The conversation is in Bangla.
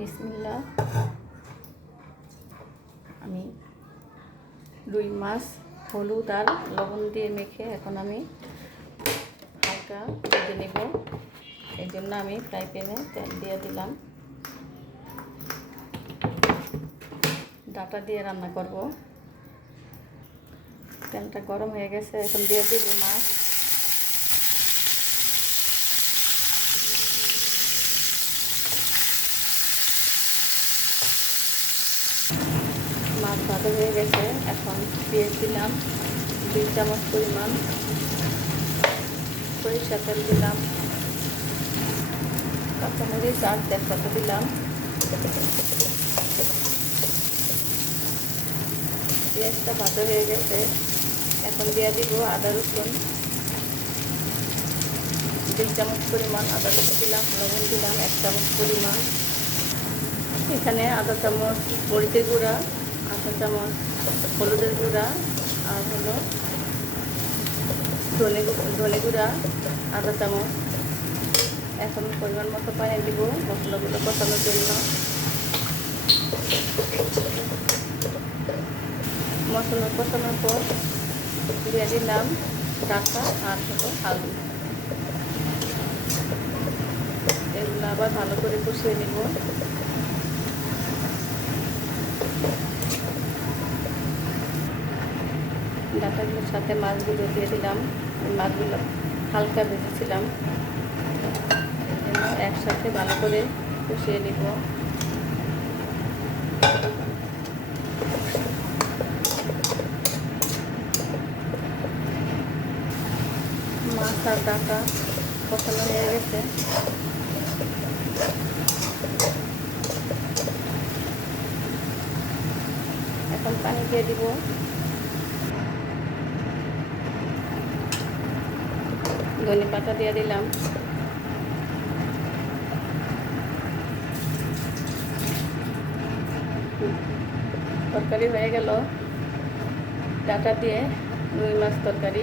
বিসমিল্লাহ। আমি রুই মাছ হলুদ আর লবণ দিয়ে মেখে এখন আমি হালকা ভেজে নেব। এই জন্য আমি ফ্রাই প্যানে তেল দিয়ে দিলাম। ডাটা দিয়ে রান্না করব। তেলটা গরম হয়ে গেছে, এখন দিয়ে দেব মাছ। মাছ ভাজা হয়ে গেছে, এখন পেঁয়াজ দিলাম 2 চামচ পরিমাণ, সরিষা তেল দিলাম, কাঁচামরিচ আর তেজপাতা দিলাম। পেঁয়াজটা ভাজা হয়ে গেছে, এখন দিয়ে দিব আদা রসুন 2 চামচ পরিমাণ আদা রসুন দিলাম, লবণ দিলাম 1 চামচ পরিমাণ। এখানে আধা চামচ মরিচের গুঁড়া, আধা চামচ হলুদের গুঁড়া আর হলো ধনে গুঁড়া আধা চামচ। এখন পরিমাণ মতো পানি দিব মশলাগুলো কষানোর জন্য। মশলা কষানোর পর দিয়ে দিলাম ডাটা আর হলো আলু। এগুলো আবার ভালো করে কষিয়ে নিব। ডাটাগুলোর সাথে মাছগুলো দিয়ে দিলাম। মাছগুলো হালকা ভেজেছিলাম, এই জন্য একসাথে ভালো করে কষিয়ে নিব। মাছ আর ডাটা কষানো হয়ে গেছে, এখন পানি দিয়ে দিব। ধনে পাতা দিয়ে দিলাম। তরকারি হয়ে গেল। ডাটা দিয়ে রুই মাছ তরকারি।